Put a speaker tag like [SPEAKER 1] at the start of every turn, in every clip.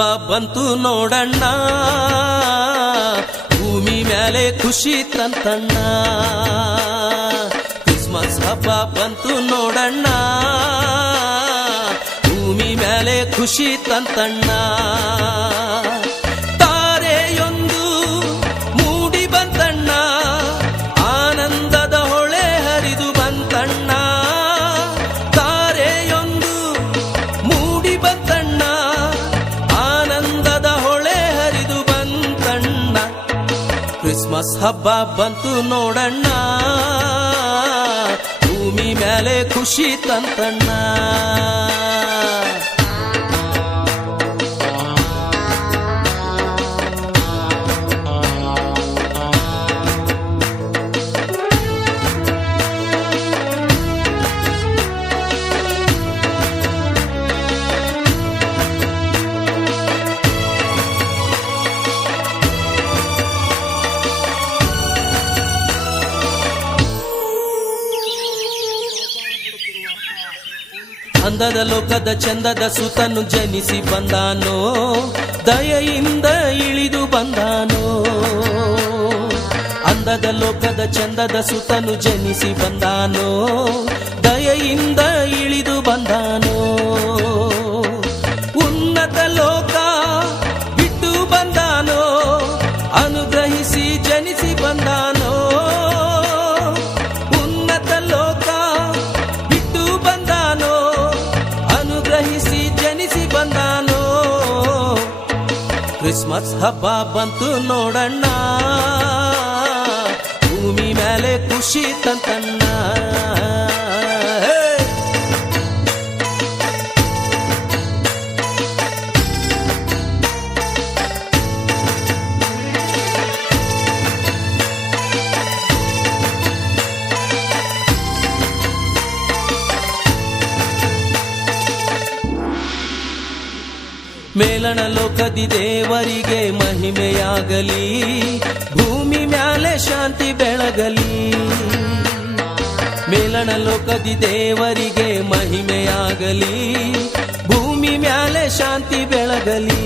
[SPEAKER 1] ಬಂತು ನೋಡಣ್ಣ. ಭೂಮಿ ಮೇಲೆ ಖುಷಿ ತಂತಣ್ಣ. ಕ್ರಿಸ್ಮಸ್ ಹಬ್ಬ ಬಂತು ನೋಡಣ್ಣ. ಭೂಮಿ ಮೇಲೆ ಖುಷಿ ತಂತಣ್ಣ. ಕ್ರಿಸ್ಮಸ್ ಹಬ್ಬ ಬಂತು ನೋಡಣ್ಣ. ಭೂಮಿ ಮೇಲೆ ಖುಷಿ ತಂತಣ್ಣ. ಅಂದದ ಲೋಕದ ಚಂದದ ಸುತನು ಜನಿಸಿ ಬಂದಾನೋ ದಯೆಯಿಂದ ಇಳಿದು ಬಂದಾನೋ ಅಂದದ ಲೋಕದ ಚಂದದ ಸುತನು ಜನಿಸಿ ಬಂದಾನೋ ದಯೆಯಿಂದ ಇಳಿದು ಬಂದಾನೋ ಕ್ರಿಸ್ಮಸ್ ಹಬ್ಬ ಬಂತು ನೋಡಣ್ಣ. ಭೂಮಿ ಮೇಲೆ ಖುಷಿ ತಂತಣ್ಣ. ಮೇಲಣ ಲೋಕದಿ ದೇವರಿಗೆ ಮಹಿಮೆಯಾಗಲಿ, ಭೂಮಿ ಮ್ಯಾಲೆ ಶಾಂತಿ ಬೆಳಗಲಿ. ಮೇಲಣ ಲೋಕದಿ ದೇವರಿಗೆ ಮಹಿಮೆಯಾಗಲಿ, ಭೂಮಿ ಮ್ಯಾಲೆ ಶಾಂತಿ ಬೆಳಗಲಿ.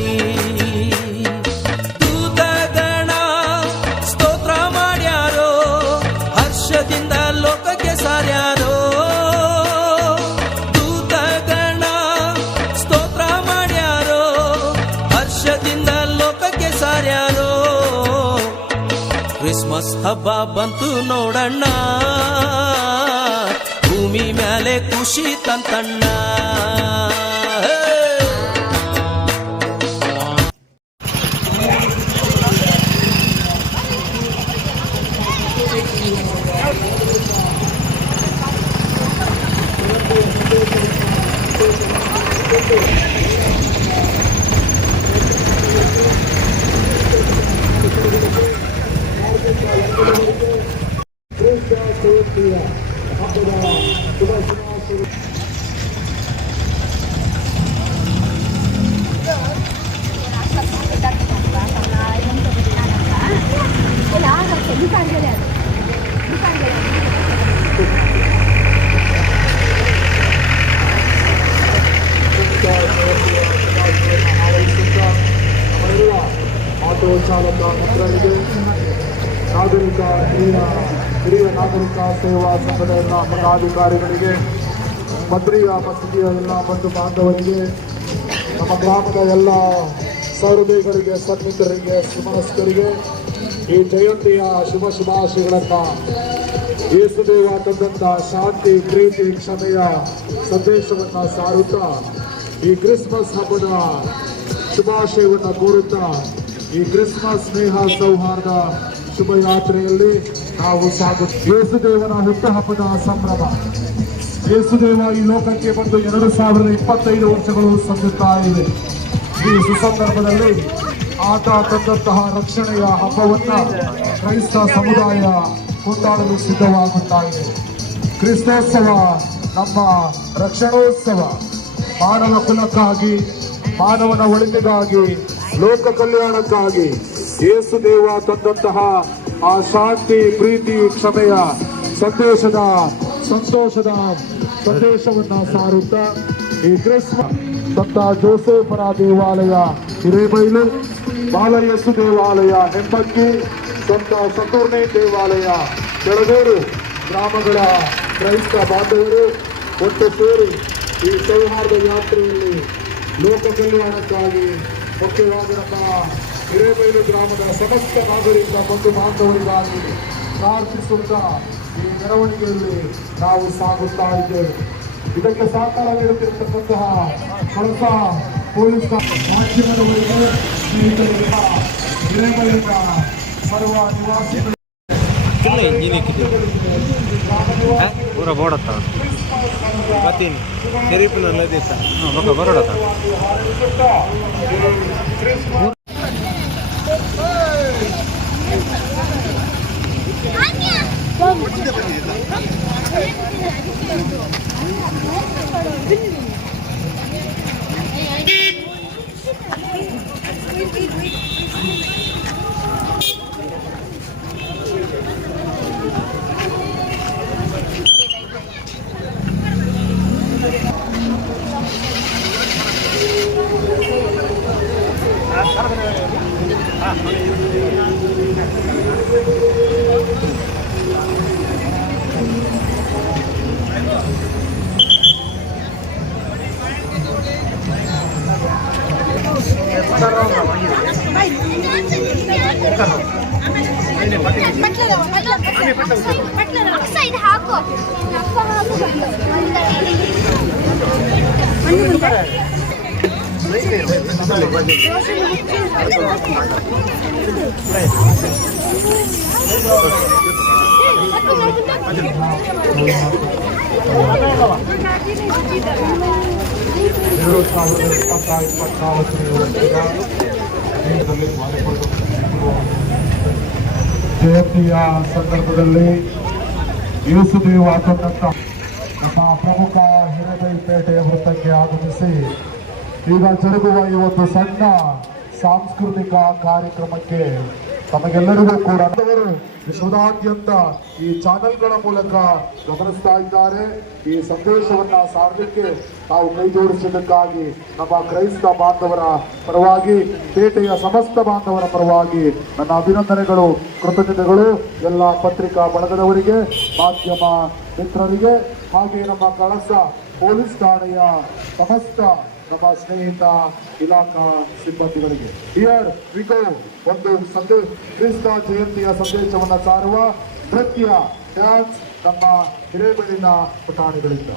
[SPEAKER 1] ಕ್ರಿಸ್ಮಸ್ ಹಬ್ಬ ಬಂತು ನೋಡಣ್ಣ. ಭೂಮಿ ಮೇಲೆ ಖುಷಿ ತಂತಣ್ಣ ಹೇ!
[SPEAKER 2] ನಮ್ಮೆಲ್ಲ ಆಟೋ ಚಾಲಕ ಮಿತ್ರರಿಗೆ ನಾಗರಿಕ ಹಿರಿಯ ಹಿರಿಯ ನಾಗರಿಕ ಸೇವಾ ಸಂಘದ ಎಲ್ಲ ಪದಾಧಿಕಾರಿಗಳಿಗೆ, ಮಂತ್ರಿ ಮಸೀದಿಯ ಎಲ್ಲ ಬಂಧು ಬಾಂಧವರಿಗೆ, ನಮ್ಮ ಗ್ರಾಮದ ಎಲ್ಲ ಸಹೃದಯಗಳಿಗೆ, ಸನ್ನಿಹಿತರಿಗೆ ಸುಮನಸ್ಕರಿಗೆ ಈ ಜಯಂತಿಯ ಶುಭ ಶುಭಾಶಯಗಳನ್ನು ಯೇಸುದೇವ ತಂದಂತ ಶಾಂತಿ, ಪ್ರೀತಿ, ಕ್ಷಮೆಯ ಸಂದೇಶವನ್ನ ಸಾರುತ್ತಾ ಈ ಕ್ರಿಸ್ಮಸ್ ಹಬ್ಬದ ಶುಭಾಶಯವನ್ನ ಕೋರುತ್ತಾ ಈ ಕ್ರಿಸ್ಮಸ್ ಸ್ನೇಹ ಸೌಹಾರ್ದ ಶುಭ ಯಾತ್ರೆಯಲ್ಲಿ ನಾವು ಸಾಗು ಯೇಸುದೇವನ ಹುಟ್ಟುಹಬ್ಬದ ಸಂಭ್ರಮ. ಯೇಸುದೇವ ಈ ಲೋಕಕ್ಕೆ ಬಂದು ಎರಡು ಸಾವಿರದ ಇಪ್ಪತ್ತೈದು ವರ್ಷಗಳು ಸಂದುತ್ತಾ ಇವೆ ಈ ಸುಸಂದರ್ಭದಲ್ಲಿ ಆತ ತಂದಂತಹ ರಕ್ಷಣೆಯ ಹಬ್ಬವನ್ನ ಕ್ರೈಸ್ತ ಸಮುದಾಯ ಕೊಂಡಾಡಲು ಸಿದ್ಧವಾಗುತ್ತಾ ಇದೆ. ಕ್ರಿಸ್ತೋತ್ಸವ, ನಮ್ಮ ರಕ್ಷಣೋತ್ಸವ, ಮಾನವ ಕುಲಕ್ಕಾಗಿ, ಮಾನವನ ಒಳಿತಿಗಾಗಿ, ಲೋಕ ಕಲ್ಯಾಣಕ್ಕಾಗಿ ಯೇಸುದೇವ ತಂದಂತಹ ಆ ಶಾಂತಿ, ಪ್ರೀತಿ, ಕ್ಷಮೆಯ ಸಂದೇಶದ, ಸಂತೋಷದ ಸಂದೇಶವನ್ನ ಸಾರುತ್ತಾ ಈ ಕ್ರಿಸ್ಮಸ್ ಸಂತ ಜೋಸೇಫರ ದೇವಾಲಯ ಹಿರೇಬೈಲು ಬಾಲಯಸ್ಸು ದೇವಾಲಯ ಹೆಬ್ಬಕ್ಕಿ, ಸಂತ ಸತೂರ್ಣೆ ದೇವಾಲಯ ಕೆಳಗೂರು ಗ್ರಾಮಗಳ ಕ್ರೈಸ್ತ ಬಾಂಧವರು ಒಟ್ಟು ಸೇರಿ ಈ ಸೌಹಾರ್ದ ಯಾತ್ರೆಯಲ್ಲಿ ಲೋಕ ಕಲ್ಯಾಣಕ್ಕಾಗಿ ಮುಖ್ಯವಾಗಿ ಹಿರೇಬೈಲು ಗ್ರಾಮದ ಸಮಸ್ತ ನಾಗರಿಕ ಬಂಧು ಬಾಂಧವರಿಗಾಗಿ ಪ್ರಾರ್ಥಿಸುತ್ತಾ ಈ ಮೆರವಣಿಗೆಯಲ್ಲಿ ನಾವು ಸಾಗುತ್ತಾ ಇದ್ದೇವೆ. ಇದಕ್ಕೆ ಸಹಕಾರ ನೀಡುತ್ತಿರತಕ್ಕಂತಹ ಕಳಸ ಪೊಲೀಸ್ ಮಾಧ್ಯಮದವರಿಗೆ ಸ್ನೇಹಿತರಿಂದ ಹಿರೇಬೈಲಿನ ಬರುವ ನಿವಾಸಿಗಳು
[SPEAKER 3] ಪೂರ ಬೋಡತ್ತ ಮತ್ತೇನು ಬರೋಡತ್ತ
[SPEAKER 4] 아니야.
[SPEAKER 2] ಎರಡು ಸಾವಿರದ ಇಪ್ಪತ್ತ ಇಪ್ಪತ್ನಾಲ್ಕನೇ ವರ್ಷದ ದೇಶದಲ್ಲಿ ಮಾಡಿಕೊಳ್ಳುತ್ತಿರುವ ಜಯಂತಿಯ ಸಂದರ್ಭದಲ್ಲಿ ಯೇಸುದೇವ ಆತನಂತ ನಮ್ಮ ಪ್ರಮುಖ ಹಿರೇಬೈಪೇಟೆಯ ವೃತ್ತಕ್ಕೆ ಆಗಮಿಸಿ, ಈಗ ಜರುಗುವ ಈ ಒಂದು ಸಣ್ಣ ಸಾಂಸ್ಕೃತಿಕ ಕಾರ್ಯಕ್ರಮಕ್ಕೆ ತಮಗೆಲ್ಲರಿಗೂ ಕೂಡ ವಿಶ್ವದಾದ್ಯಂತ ಈ ಚಾನೆಲ್ಗಳ ಮೂಲಕ ಗಮನಿಸ್ತಾ ಇದ್ದಾರೆ. ಈ ಸಂದೇಶವನ್ನ ಸಾರಲಿಕ್ಕೆ ನಾವು ಕೈ ಜೋಡಿಸಿದ್ದಕ್ಕಾಗಿ ನಮ್ಮ ಕ್ರೈಸ್ತ ಬಾಂಧವರ ಪರವಾಗಿ, ಪೇಟೆಯ ಸಮಸ್ತ ಬಾಂಧವರ ಪರವಾಗಿ ನನ್ನ ಅಭಿನಂದನೆಗಳು, ಕೃತಜ್ಞತೆಗಳು ಎಲ್ಲ ಪತ್ರಿಕಾ ಬಳಗದವರಿಗೆ, ಮಾಧ್ಯಮ ಮಿತ್ರರಿಗೆ, ಹಾಗೆ ನಮ್ಮ ಕಳಸ ಪೊಲೀಸ್ ಠಾಣೆಯ ಸಮಸ್ತ ನಮ್ಮ ಸ್ನೇಹಿತ ಇಲಾಖಾ ಸಿಬ್ಬಂದಿಗಳಿಗೆ. ಹಿಯರ್ ವಿಗೋ ಒಂದು ಸಂದೇಶ ಕ್ರಿಸ್ತ ಜಯಂತಿಯ ಸಂದೇಶವನ್ನು ಸಾರುವ ನೃತ್ಯ ಡ್ಯಾನ್ಸ್ ನಮ್ಮ ಹಿರೇಬೆಳಿನ ಪುಟಾಣಿಗಳಿಂದ.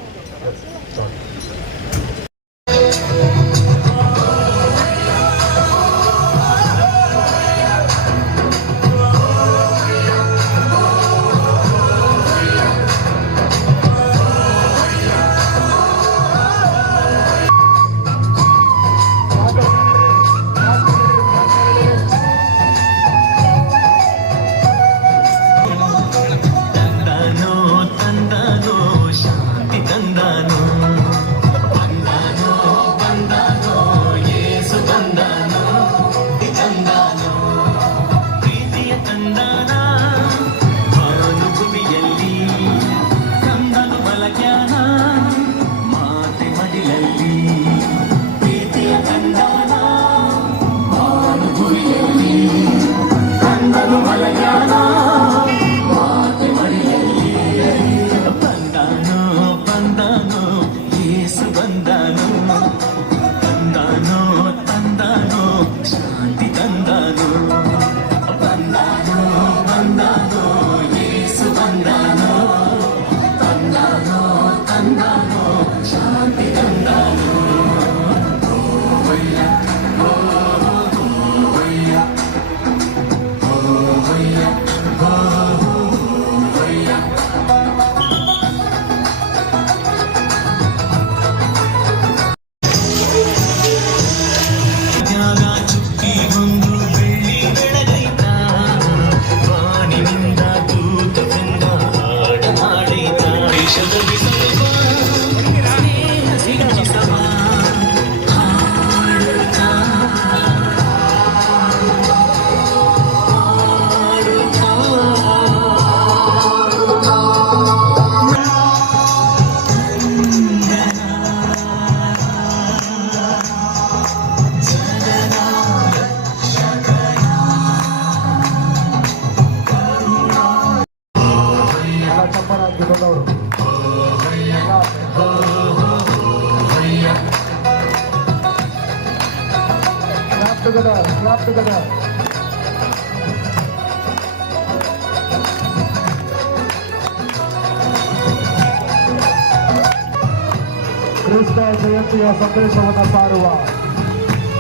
[SPEAKER 2] ಜಯಂತಿಯ ಸಂದೇಶವನ್ನು ಸಾರುವ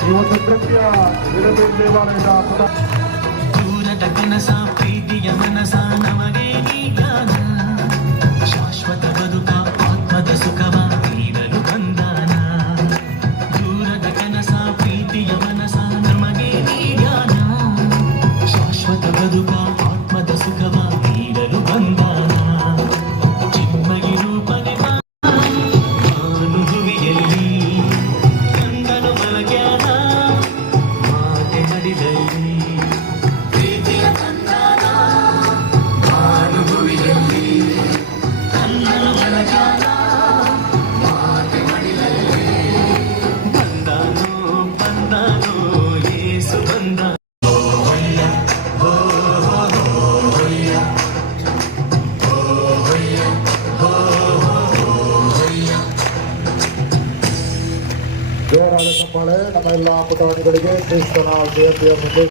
[SPEAKER 2] ಈ ಒಂದು ನೃತ್ಯ ವಿರಮಿ ದೇವಾಲಯದ
[SPEAKER 5] ಕನಸ ಪ್ರೀತಿಯ ಮನಸ ನಮಗೆ
[SPEAKER 2] ಪುಟಾಣಿಗಳಿಗೆ ಕ್ರಿಸ್ತನ ಜಯಂತಿಯ ಮುಂದೆ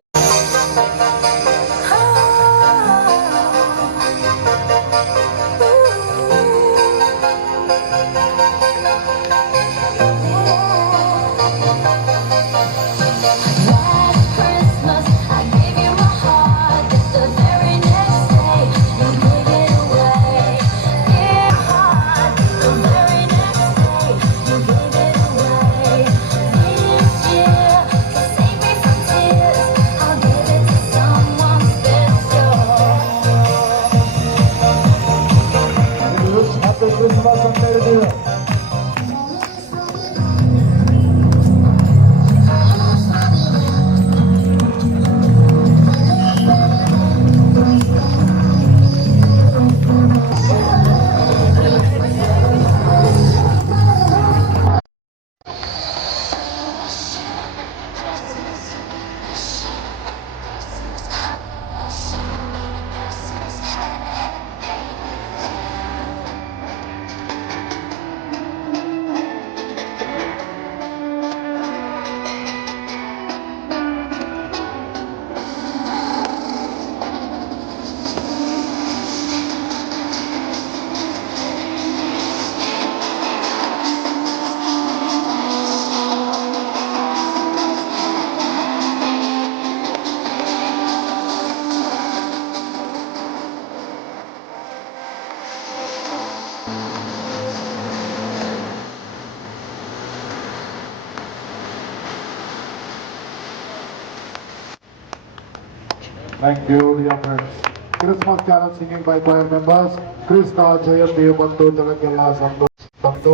[SPEAKER 2] Thank you, dear friends. Christmas carol singing by choir members. ಕ್ರಿಸ್ತ ಜಯಂತಿ ಬಂತು ಜಗಕ್ಕೆಲ್ಲ ಸಂತೋಷ ಬಂತು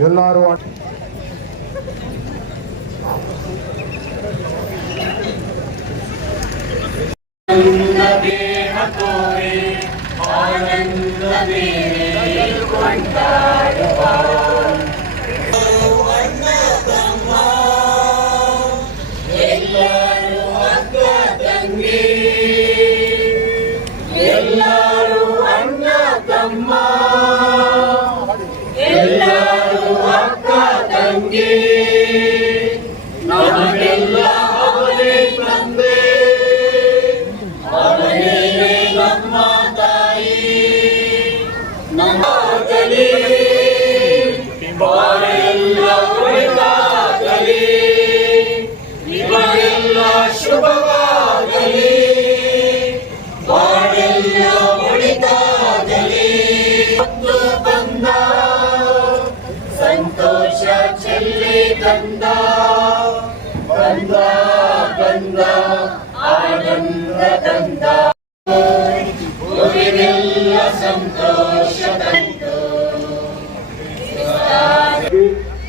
[SPEAKER 2] ಎಲ್ಲರೂ
[SPEAKER 4] yeah.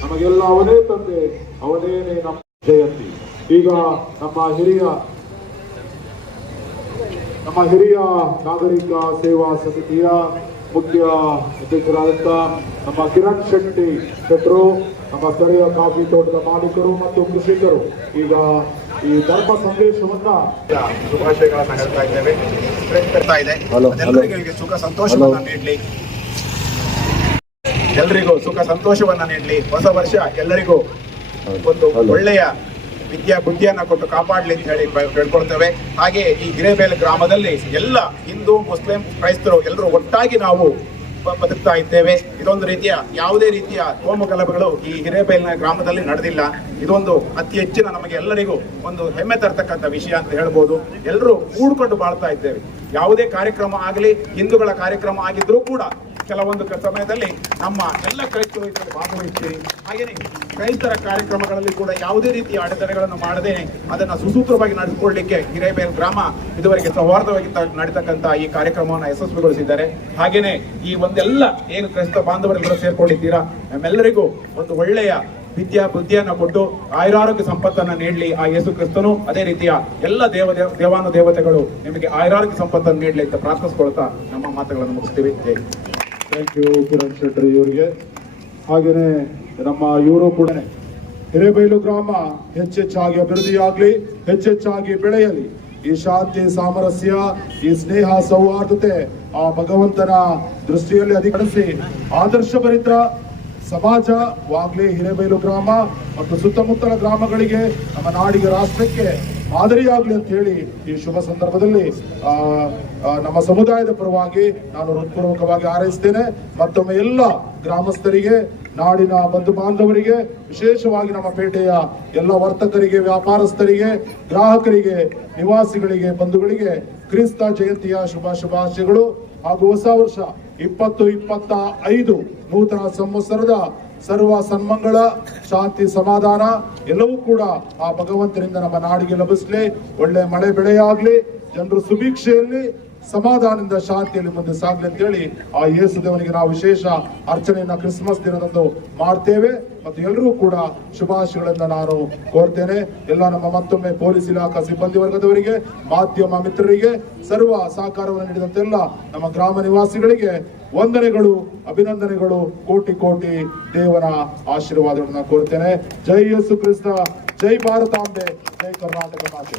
[SPEAKER 2] ನಮಗೆಲ್ಲ ಅವನೇ ತಂದೆ ಅವನೇನೆ ನಮ್ಮ ಜಯಂತಿ. ಈಗ ನಮ್ಮ ಹಿರಿಯ ನಮ್ಮ ಹಿರಿಯ ನಾಗರಿಕ ಸೇವಾ ಸಮಿತಿಯ ಮುಖ್ಯ ಅಧ್ಯಕ್ಷರಾದಂಥ ನಮ್ಮ ಕಿರಣ್ ಶೆಟ್ಟಿ ಶೆಟ್ರು, ನಮ್ಮ ಸ್ಥಳೀಯ ಕಾಫಿ ತೋಟದ ಮಾಲೀಕರು ಮತ್ತು ಕೃಷಿಕರು. ಈಗ ಈ ಧರ್ಮ ಸಂದೇಶವನ್ನ
[SPEAKER 6] ಶುಭಾಶಯಗಳನ್ನ ಹೇಳ್ತಾ ಇದ್ದೇವೆ. ಇದೆ. ಸುಖ ಸಂತೋಷವನ್ನ ನೀಡಲಿ. ಎಲ್ರಿಗೂ ಸುಖ ಸಂತೋಷವನ್ನ ನೀಡಲಿ. ಹೊಸ ವರ್ಷ ಎಲ್ಲರಿಗೂ ಒಂದು ಒಳ್ಳೆಯ ವಿದ್ಯಾ ಬುದ್ಧಿಯನ್ನ ಕೊಟ್ಟು ಕಾಪಾಡಲಿ ಅಂತ ಹೇಳಿ ಕೇಳ್ಕೊಳ್ತೇವೆ. ಹಾಗೆ ಈ ಹಿರೇಬೇಲೆ ಗ್ರಾಮದಲ್ಲಿ ಎಲ್ಲ ಹಿಂದೂ ಮುಸ್ಲಿಂ ಕ್ರೈಸ್ತರು ಎಲ್ಲರೂ ಒಟ್ಟಾಗಿ ನಾವು ಬದುಕ್ತಾ ಇದ್ದೇವೆ. ಇದೊಂದು ರೀತಿಯ ಯಾವುದೇ ರೀತಿಯ ಕೋಮು ಗಲಭೆಗಳು ಈ ಹಿರೇಬೈಲಿನ ಗ್ರಾಮದಲ್ಲಿ ನಡೆದಿಲ್ಲ. ಇದೊಂದು ಅತಿ ಹೆಚ್ಚಿನ ನಮಗೆ ಎಲ್ಲರಿಗೂ ಒಂದು ಹೆಮ್ಮೆ ತರ್ತಕ್ಕಂಥ ವಿಷಯ ಅಂತ ಹೇಳ್ಬೋದು. ಎಲ್ಲರೂ ಕೂಡ್ಕೊಂಡು ಬಾಳ್ತಾ ಇದ್ದೇವೆ. ಯಾವುದೇ ಕಾರ್ಯಕ್ರಮ ಆಗಲಿ, ಹಿಂದೂಗಳ ಕಾರ್ಯಕ್ರಮ ಆಗಿದ್ರೂ ಕೂಡ ಕೆಲವೊಂದು ಸಮಯದಲ್ಲಿ ನಮ್ಮ ಎಲ್ಲ ಕ್ರೈಸ್ತರು ಇದರಲ್ಲಿ ಭಾಗವಹಿಸ್ತೀರಿ ಹಾಗೆಯೇ ಕ್ರೈಸ್ತರ ಕಾರ್ಯಕ್ರಮಗಳಲ್ಲಿ ಕೂಡ ಯಾವುದೇ ರೀತಿಯ ಅಡೆತಡೆಗಳನ್ನು ಮಾಡದೆ ಅದನ್ನು ಸುಸೂತ್ರವಾಗಿ ನಡೆಸಿಕೊಳ್ಳಲಿಕ್ಕೆ ಹಿರೇಬೇಲ್ ಗ್ರಾಮ ಇದುವರೆಗೆ ಸೌಹಾರ್ದವಾಗಿ ನಡೀತಕ್ಕಂಥ ಈ ಕಾರ್ಯಕ್ರಮವನ್ನು ಯಶಸ್ವಿಗೊಳಿಸಿದ್ದಾರೆ. ಹಾಗೆಯೇ ಈ ಒಂದೆಲ್ಲ ಏನು ಕ್ರೈಸ್ತ ಬಾಂಧವರೆಲ್ಲರೂ ಸೇರ್ಕೊಂಡಿದ್ದೀರಾ, ನಮ್ಮೆಲ್ಲರಿಗೂ ಒಂದು ಒಳ್ಳೆಯ ವಿದ್ಯಾ ಬುದ್ಧಿಯನ್ನು ಕೊಟ್ಟು ಆಯುರಾರೋಗ್ಯ ಸಂಪತ್ತನ್ನು ನೀಡಲಿ ಆ ಯೇಸು ಕ್ರಿಸ್ತನು. ಅದೇ ರೀತಿಯ ಎಲ್ಲ ದೇವ ದೇವ- ದೇವಾನು ದೇವತೆಗಳು ನಿಮಗೆ ಆಯುರಾರೋಗ್ಯ ಸಂಪತ್ತನ್ನು ನೀಡಲಿ ಅಂತ ಪ್ರಾರ್ಥಿಸ್ಕೊಳ್ತಾ ನಮ್ಮ ಮಾತುಗಳನ್ನು ಮುಗಿಸ್ತೀವಿ.
[SPEAKER 2] ಥ್ಯಾಂಕ್ ಯು ಕಿರಣ್ ಇವರಿಗೆ. ಹಾಗೆಯೇ ನಮ್ಮ ಇವರು ಕೂಡ ಹಿರೇಬೈಲು ಗ್ರಾಮ ಹೆಚ್ಚೆಚ್ಚಾಗಿ ಅಭಿವೃದ್ಧಿಯಾಗಲಿ, ಹೆಚ್ಚೆಚ್ಚಾಗಿ ಬೆಳೆಯಲಿ. ಈ ಶಾಂತಿ, ಸಾಮರಸ್ಯ, ಈ ಸ್ನೇಹ, ಸೌಹಾರ್ದತೆ ಆ ಭಗವಂತನ ದೃಷ್ಟಿಯಲ್ಲಿ ಅಧಿಕರಿಸಿ ಆದರ್ಶಭರಿತ ಸಮಾಜವಾಗ್ಲಿ ಹಿರೇಬೈಲು ಗ್ರಾಮ ಮತ್ತು ಸುತ್ತಮುತ್ತಲ ಗ್ರಾಮಗಳಿಗೆ ನಮ್ಮ ನಾಡಿಗೆ ರಾಷ್ಟ್ರಕ್ಕೆ ಮಾದರಿಯಾಗಲಿ ಅಂತ ಹೇಳಿ ಈ ಶುಭ ಸಂದರ್ಭದಲ್ಲಿ ನಮ್ಮ ಸಮುದಾಯದ ಪರವಾಗಿ ನಾನು ಹೃತ್ಪೂರ್ವಕವಾಗಿ ಹಾರೈಸ್ತೇನೆ. ಮತ್ತೊಮ್ಮೆ ಎಲ್ಲ ಗ್ರಾಮಸ್ಥರಿಗೆ, ನಾಡಿನ ಬಂಧು ಬಾಂಧವರಿಗೆ, ವಿಶೇಷವಾಗಿ ನಮ್ಮ ಪೇಟೆಯ ಎಲ್ಲ ವರ್ತಕರಿಗೆ, ವ್ಯಾಪಾರಸ್ಥರಿಗೆ, ಗ್ರಾಹಕರಿಗೆ, ನಿವಾಸಿಗಳಿಗೆ, ಬಂಧುಗಳಿಗೆ ಕ್ರಿಸ್ತ ಜಯಂತಿಯ ಶುಭ ಶುಭಾಶಯಗಳು. ಹಾಗೂ ಹೊಸ ವರ್ಷ ಇಪ್ಪತ್ತು, ಇಪ್ಪತ್ತ ಐದು ನೂತನ ಸಂವತ್ಸರದ ಸರ್ವ ಸನ್ಮಂಗಳ ಶಾಂತಿ ಸಮಾಧಾನ ಎಲ್ಲವೂ ಕೂಡ ಆ ಭಗವಂತನಿಂದ ನಮ್ಮ ನಾಡಿಗೆ ಲಭಿಸಲಿ. ಒಳ್ಳೆ ಮಳೆ, ಬೆಳೆಯಾಗಲಿ, ಜನರು ಸುಭಿಕ್ಷೆಯಲ್ಲಿ ಸಮಾಧಾನದಿಂದ ಶಾಂತಿಯಲ್ಲಿ ಮುಂದೆ ಅಂತ ಅಂತೇಳಿ ಆ ಯೇಸು ದೇವನಿಗೆ ನಾವು ವಿಶೇಷ ಅರ್ಚನೆಯನ್ನ ಕ್ರಿಸ್ಮಸ್ ದಿನದಂದು ಮಾಡ್ತೇವೆ. ಮತ್ತು ಎಲ್ಲರೂ ಕೂಡ ಶುಭಾಶಯಗಳನ್ನ ನಾನು ಕೋರ್ತೇನೆ. ಎಲ್ಲ ನಮ್ಮ ಮತ್ತೊಮ್ಮೆ ಪೊಲೀಸ್ ಇಲಾಖಾ ಸಿಬ್ಬಂದಿ ವರ್ಗದವರಿಗೆ, ಮಾಧ್ಯಮ ಮಿತ್ರರಿಗೆ, ಸರ್ವ ಸಹಕಾರವನ್ನು ನೀಡಿದಂತೆಲ್ಲ ನಮ್ಮ ಗ್ರಾಮ ನಿವಾಸಿಗಳಿಗೆ ವಂದನೆಗಳು, ಅಭಿನಂದನೆಗಳು, ಕೋಟಿ ಕೋಟಿ ದೇವರ ಆಶೀರ್ವಾದಗಳನ್ನ ಕೋರ್ತೇನೆ. ಜೈ ಯೇಸು ಕ್ರಿಸ್ತ, ಜೈ ಭಾರತಾಂಬೆ, ಜೈ ಕರ್ನಾಟಕ ಮಾತೆ.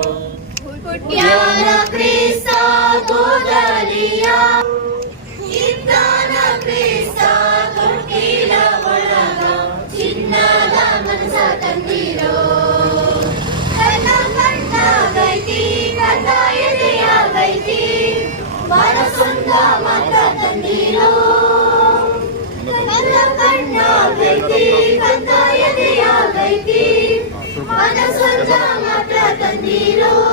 [SPEAKER 4] ಪುಟ್ಯಾನ ಕ್ರಿಸ್ತ ಗೋದಲಿಯ ಇದ್ದಾನ ಕ್ರಿಸ್ತ ತೊಟ್ಟಿಲ ಚಿನ್ನದ ತಂದಿರೋ. ಕಣ್ಣ ತಂದಿರೋ. ಮಾತ್ರ ತಂದಿರೋ.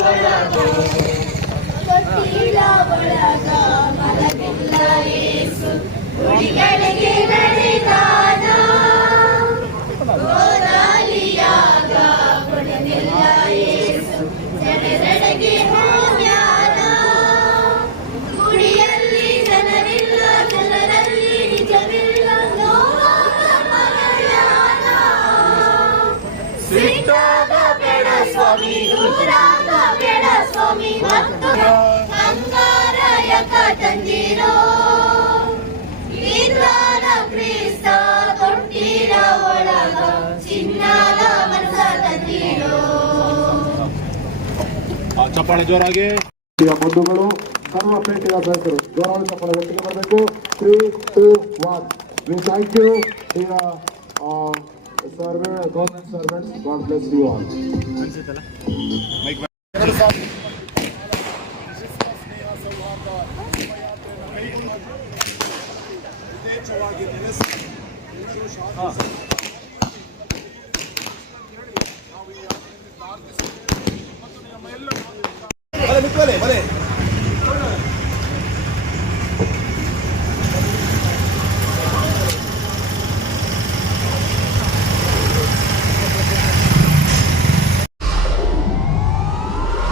[SPEAKER 4] ಒಳಗ ತೊಟ್ಟಿಲ ಒಳಗ ಮಲಗಿಲ್ಲ ಏಸು ಗುಡಿಗಳಿಗೆ ನಡೆದಾನ ಬೇಡ ಸ್ವಾಮಿ ಮತ್ತು ತಂದಿರೋ ಕ್ರಿಸ್ತ ತೊಟ್ಟಿಲ ಒಳಗ ಚಿನ್ನದ ಮನಸ ತಂದಿರೋ.
[SPEAKER 2] ಚಪ್ಪಾಳೆ ಜೋರಾಗಿ. ಬಂಧುಗಳು ಸರ್ವ ಪೇಟೆಯ ಸದಸ್ಯರು ಜೋರಾಗಿ ಚಪ್ಪಾಳೆ ಒಟ್ಟಿಗೆ ಬರಬೇಕು. Three two one we thank you serve government servants God bless you all